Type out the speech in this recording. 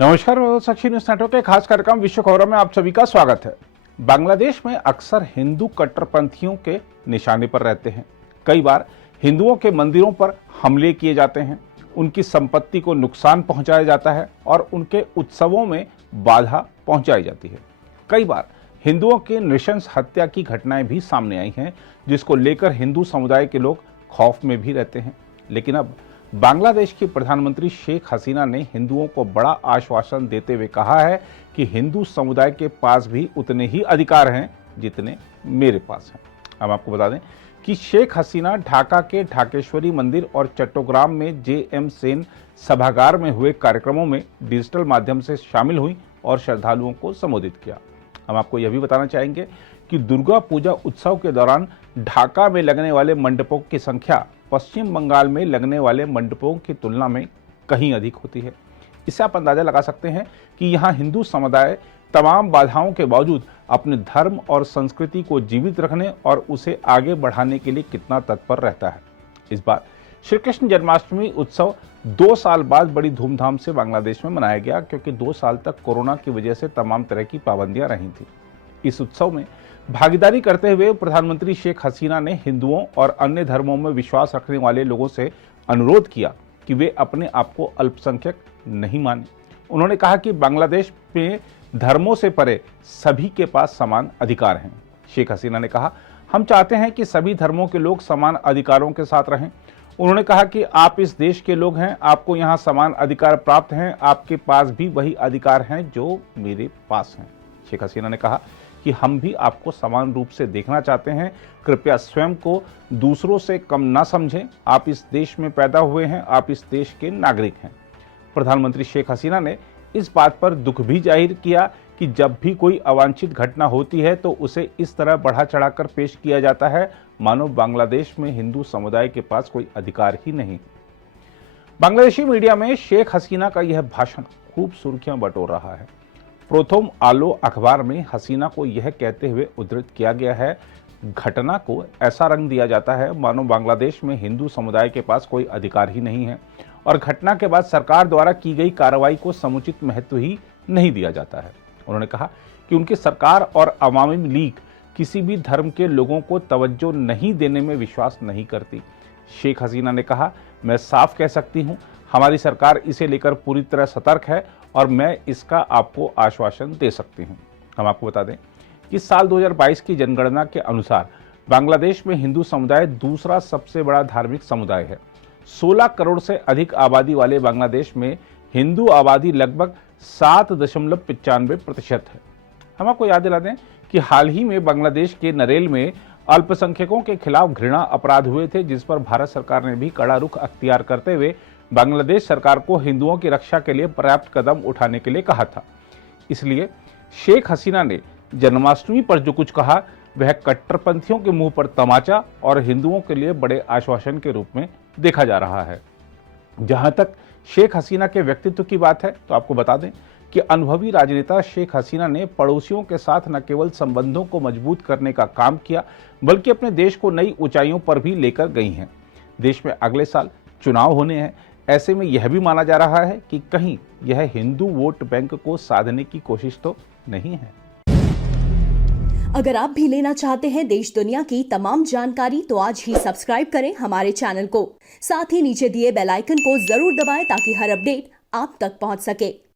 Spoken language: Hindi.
नमस्कार, साक्षी न्यूज नेटवर्क के खास कार्यक्रम विश्व खबरों में आप सभी का स्वागत है। बांग्लादेश में अक्सर हिंदू कट्टरपंथियों के निशाने पर रहते हैं। कई बार हिंदुओं के मंदिरों पर हमले किए जाते हैं, उनकी संपत्ति को नुकसान पहुंचाया जाता है और उनके उत्सवों में बाधा पहुंचाई जाती है। कई बार हिंदुओं के नृशंस हत्या की घटनाएं भी सामने आई हैं, जिसको लेकर हिंदू समुदाय के लोग खौफ में भी रहते हैं। लेकिन अब बांग्लादेश की प्रधानमंत्री शेख हसीना ने हिंदुओं को बड़ा आश्वासन देते हुए कहा है कि हिंदू समुदाय के पास भी उतने ही अधिकार हैं जितने मेरे पास हैं। हम आपको बता दें कि शेख हसीना ढाका के ढाकेश्वरी मंदिर और चट्टोग्राम में जे.एम. सेन सभागार में हुए कार्यक्रमों में डिजिटल माध्यम से शामिल हुई और श्रद्धालुओं को संबोधित किया। हम आपको यह भी बताना चाहेंगे कि दुर्गा पूजा उत्सव के दौरान ढाका में लगने वाले मंडपों की संख्या पश्चिम बंगाल में लगने वाले मंडपों की तुलना में कहीं अधिक होती है। इससे आप अंदाजा लगा सकते हैं कि यहाँ हिंदू समुदाय तमाम बाधाओं के बावजूद अपने धर्म और संस्कृति को जीवित रखने और उसे आगे बढ़ाने के लिए कितना तत्पर रहता है। इस बार श्री कृष्ण जन्माष्टमी उत्सव 2 साल बाद बड़ी धूमधाम से बांग्लादेश में मनाया गया, क्योंकि 2 साल तक कोरोना की वजह से तमाम तरह की पाबंदियां रही थी। इस उत्सव में भागीदारी करते हुए प्रधानमंत्री शेख हसीना ने हिंदुओं और अन्य धर्मों में विश्वास रखने वाले लोगों से अनुरोध किया कि वे अपने आप को अल्पसंख्यक नहीं माने। उन्होंने कहा कि बांग्लादेश में धर्मों से परे सभी के पास समान अधिकार हैं। शेख हसीना ने कहा, हम चाहते हैं कि सभी धर्मों के लोग समान अधिकारों के साथ रहें। उन्होंने कहा कि आप इस देश के लोग हैं, आपको यहाँ समान अधिकार प्राप्त हैं, आपके पास भी वही अधिकार हैं जो मेरे पास हैं। शेख हसीना ने कहा कि हम भी आपको समान रूप से देखना चाहते हैं। कृपया स्वयं को दूसरों से कम ना समझें। आप इस देश में पैदा हुए हैं, आप इस देश के नागरिक हैं। प्रधानमंत्री शेख हसीना ने इस बात पर दुख भी जाहिर किया कि जब भी कोई अवांछित घटना होती है तो उसे इस तरह बढ़ा चढ़ाकर पेश किया जाता है मानो बांग्लादेश में हिंदू समुदाय के पास कोई अधिकार ही नहीं। बांग्लादेशी मीडिया में शेख हसीना का यह भाषण खूब सुर्खियां बटोर रहा है। प्रथम आलो अखबार में हसीना को यह कहते हुए उद्धृत किया गया है, घटना को ऐसा रंग दिया जाता है मानो बांग्लादेश में हिंदू समुदाय के पास कोई अधिकार ही नहीं है और घटना के बाद सरकार द्वारा की गई कार्रवाई को समुचित महत्व ही नहीं दिया जाता है। उन्होंने कहा कि उनकी सरकार और अवामी लीग किसी भी धर्म के लोगों को तवज्जो नहीं देने में विश्वास नहीं करती। शेख हसीना ने कहा, मैं साफ कह सकती हूँ, हमारी सरकार इसे लेकर पूरी तरह सतर्क है और मैं इसका आपको आश्वासन दे सकती हूँ। हम आपको बता दें कि साल 2022 की जनगणना के अनुसार बांग्लादेश में हिंदू समुदाय दूसरा सबसे बड़ा धार्मिक समुदाय है। 16 करोड़ से अधिक आबादी वाले बांग्लादेश में हिंदू आबादी लगभग 7.95% है। हम आपको याद दिला दें कि हाल ही में बांग्लादेश के नरेल में अल्पसंख्यकों के खिलाफ घृणा अपराध हुए थे, जिस पर भारत सरकार ने भी कड़ा रुख अख्तियार करते हुए बांग्लादेश सरकार को हिंदुओं की रक्षा के लिए पर्याप्त कदम उठाने के लिए कहा था। इसलिए शेख हसीना ने जन्माष्टमी पर जो कुछ कहा वह कट्टरपंथियों के मुंह पर तमाचा और हिंदुओं के लिए बड़े आश्वासन के रूप में देखा जा रहा है। जहां तक शेख हसीना के व्यक्तित्व की बात है तो आपको बता दें कि अनुभवी राजनेता शेख हसीना ने पड़ोसियों के साथ न केवल संबंधों को मजबूत करने का काम किया, बल्कि अपने देश को नई ऊंचाइयों पर भी लेकर गई हैं। देश में अगले साल चुनाव होने हैं, ऐसे में यह भी माना जा रहा है कि कहीं यह हिंदू वोट बैंक को साधने की कोशिश तो नहीं है। अगर आप भी लेना चाहते हैं देश दुनिया की तमाम जानकारी तो आज ही सब्सक्राइब करें हमारे चैनल को। साथ ही नीचे दिए बेल आइकन को जरूर दबाएं ताकि हर अपडेट आप तक पहुंच सके।